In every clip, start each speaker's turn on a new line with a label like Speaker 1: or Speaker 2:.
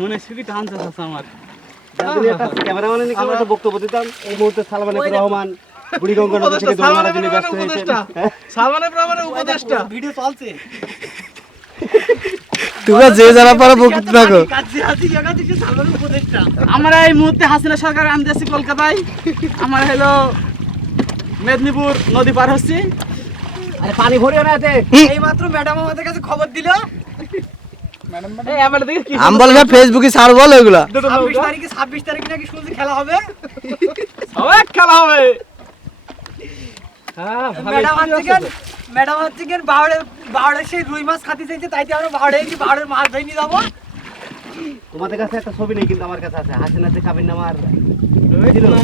Speaker 1: মনে চাচা আমার।
Speaker 2: ক্যামেরাম্যানের নিয়ে আমরা বক্তব্য দিতাম। এই মুহূর্তে সালমান রহমান বুড়িগঙ্গা নদী থেকে দৌড় মারার জন্য ব্যস্ত হয়েছেন হ্যাঁ?
Speaker 1: ভিডিও চলছে।
Speaker 3: তোমরা যে যারা পারো বকুত থাকো।
Speaker 1: আমরা এই মুহূর্তে হাসিনা সরকার যাচ্ছি কলকাতায়। আমার হলো মেদিনীপুর নদী পার হচ্ছি।
Speaker 2: আরে পানি ভরিও না এতে।
Speaker 1: এইমাত্র ম্যাডাম আমাদের কাছে খবর দিল। এই
Speaker 3: ফেসবুকে বল ওইগুলা।
Speaker 1: ছাব্বিশ তারিখে ছাব্বিশ তারিখে নাকি শুনছি খেলা হবে। হবে খেলা হবে। ম্যাডাম হচ্ছে কেন ম্যাডাম হচ্ছে কেন বাউড়ে বাউড়ে সেই রুই মাছ খাতে চাইছে তাইতে আমরা বাউড়ে কি বাউড়ের মাছ ধরে নিয়ে যাব?
Speaker 2: তোমাদের কাছে একটা ছবি নেই কিন্তু আমার কাছে আছে হাসিনাতে কাবিন নামার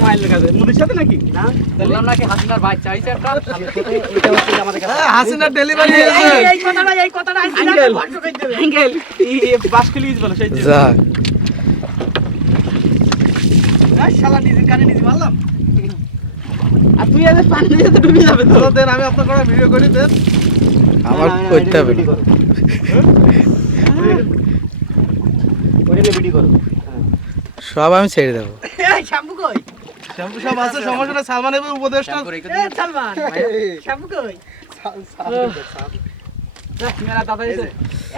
Speaker 1: মাইলের কাছে মুদির সাথে নাকি?
Speaker 2: না
Speaker 1: বললাম নাকি হাসিনার বাচ্চা হইছে একটা?
Speaker 2: আমি সেটাই এটা হচ্ছে যে আমাদের কাছে
Speaker 4: হাসিনার ডেলিভারি
Speaker 1: এই এই কথাটা এই কথাটা আঙ্কেল আঙ্কেল এই বাসকুলি ইজ বলো সেই
Speaker 3: যাক।
Speaker 1: শালা নিজের কানে নিজে মারলাম। আর
Speaker 4: আমি আপনার ভিডিও করি দেন।
Speaker 3: আমার করতে হবে
Speaker 2: করো।
Speaker 3: সব আমি ছেড়ে দেবো।
Speaker 1: শ্যাম্পু কই?
Speaker 4: শ্যাম্পু সব আছে সমস্যা সালমান এবার উপদেশটা
Speaker 1: সালমান শ্যাম্পু কই? মেরা দাদা এসে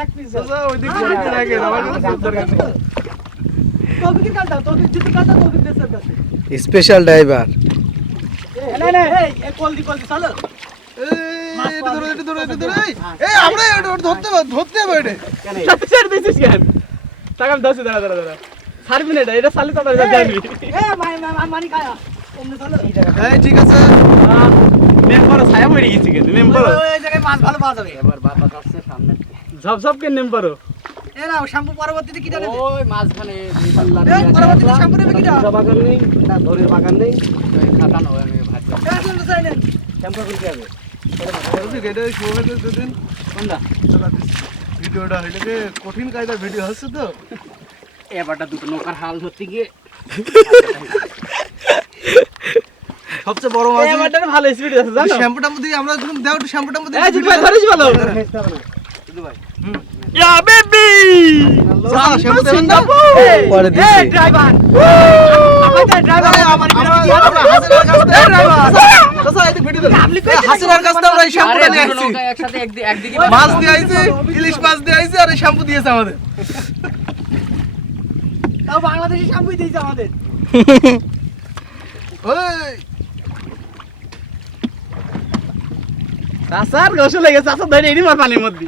Speaker 1: এক পিস
Speaker 4: ওই দিক দিয়ে দিতে আমার দরকার নেই।
Speaker 1: তোকে কাটা তোকে জিতে কাটা তোকে দেশে দেশে
Speaker 3: স্পেশাল ড্রাইভার।
Speaker 1: না না এই এই কলদি কলদি চলো।
Speaker 4: এই, এটা ধরো, এটা ধরো, এটা ধরো, এই, এই, আমরা এটা ওটা ধরতে হবে, ধরতে হবে এটা।
Speaker 1: টাকা আমি দশে দাঁড়া দাঁড়া দাঁড়া। ছাড়বি না এটা এটা চালি তো জানবি মানি
Speaker 4: এই, ঠিক আছে।
Speaker 1: পারো ছায়া পড়ে গেছি কিন্তু নেম পারো
Speaker 5: ওই জায়গায় মাছ ভালো পাওয়া যাবে।
Speaker 2: এবার বাতাস আসছে সামনে।
Speaker 1: সব সব কে নেম পারো
Speaker 5: এ না শ্যাম্পু পরবর্তীতে কিটা নেবে
Speaker 2: ওই মাঝখানে
Speaker 5: এ পরবর্তীতে শ্যাম্পু নেবে
Speaker 2: বাগান নেই। না ধরের বাগান নেই।
Speaker 3: খাটানো আমি ভাত
Speaker 2: শ্যাম্পু হবে।
Speaker 4: এটা শুভমেন্দ্র দুদিন।
Speaker 1: কোনটা?
Speaker 4: চালা হইলে যে কঠিন কায়দার ভিডিও হচ্ছে তো।
Speaker 2: এবারটা দুটো নৌকার হাল ধরতে গিয়ে
Speaker 4: সবচেয়ে বড় মাছ
Speaker 1: এই ভালো স্পিড আছে জানো?
Speaker 4: শ্যাম্পু মধ্যে আমরা যখন দেও
Speaker 1: শ্যাম্পুটার মধ্যে ভালো।
Speaker 2: ভাই।
Speaker 1: Yeah baby! এই ড্রাইভার আমাদের ড্রাইভার
Speaker 4: আমার মাছ দিয়ে আইছে ইলিশ মাছ দিয়ে আইছে আর শ্যাম্পু দিয়েছে আমাদের।
Speaker 1: তাও বাংলাদেশি দিয়েছে আমাদের। গোসল ধরে মার পানির মধ্যে।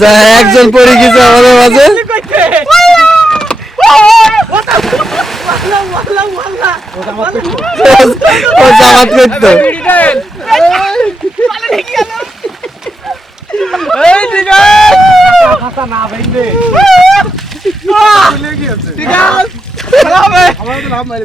Speaker 3: যা একজন পড়ে গেছে আমাদের মাঝে। ও জামাত করতো।
Speaker 2: না
Speaker 1: ঠিক আছে।
Speaker 4: আমরা তো লাভ মারি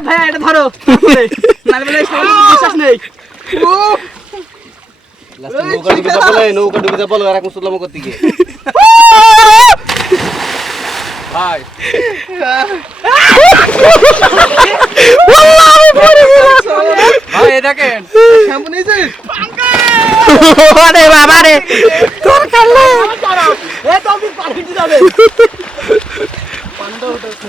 Speaker 4: কবি কই দি কই
Speaker 1: এই ভাই এটা ধরো। না বলে বিশ্বাস নেই।
Speaker 2: নৌকা নৌকা আর এখন করতে গিয়ে।
Speaker 3: আরে বাবা রে তোর কাল্লা
Speaker 1: এ তো আমি পানি দিতে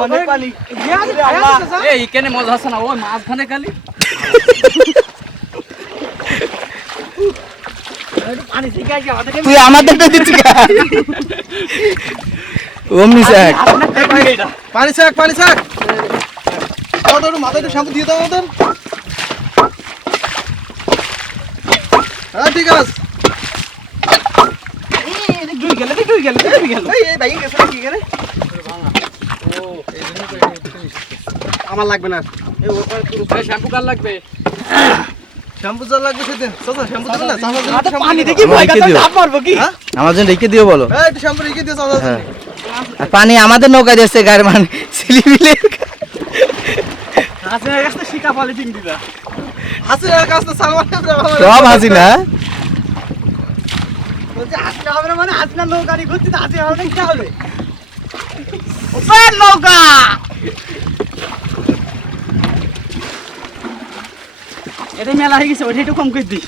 Speaker 1: অনেক
Speaker 2: কেনে মজা আছে না? ওই মাঝখানে খালি।
Speaker 3: তুই আমাদেরটা দিচ্ছি অমনি স্যাক
Speaker 4: পানি স্যাক পানি স্যাক ওটার মাথায় একটু শ্যাম্পু দিয়ে দাও ওদের ঠিক আছে।
Speaker 1: গেলে গেলে গেলে
Speaker 4: এই ভাই গেছে কি গেলে
Speaker 2: আমার লাগবে না। এই ওর পারে
Speaker 4: শ্যাম্পু কার লাগবে? না
Speaker 1: পানি
Speaker 4: হ্যাঁ?
Speaker 3: হ্যাঁ। আর পানি আমাদের নৌকা দিয়েছে গায়ের মানে
Speaker 1: হাসিনের কাছে শিকা পলিথিন দিবা
Speaker 4: হাসিনার কাছ থেকে সালমান
Speaker 3: সব হাসি না
Speaker 1: বলছে হাসতে হবে না মানে হাসিনা নৌকারি ঘুরছি তো হাসি হবে না কি হবে ওপেন নৌকা এটা মেলা হয়ে গেছে ওইটা একটু কম করে দিই।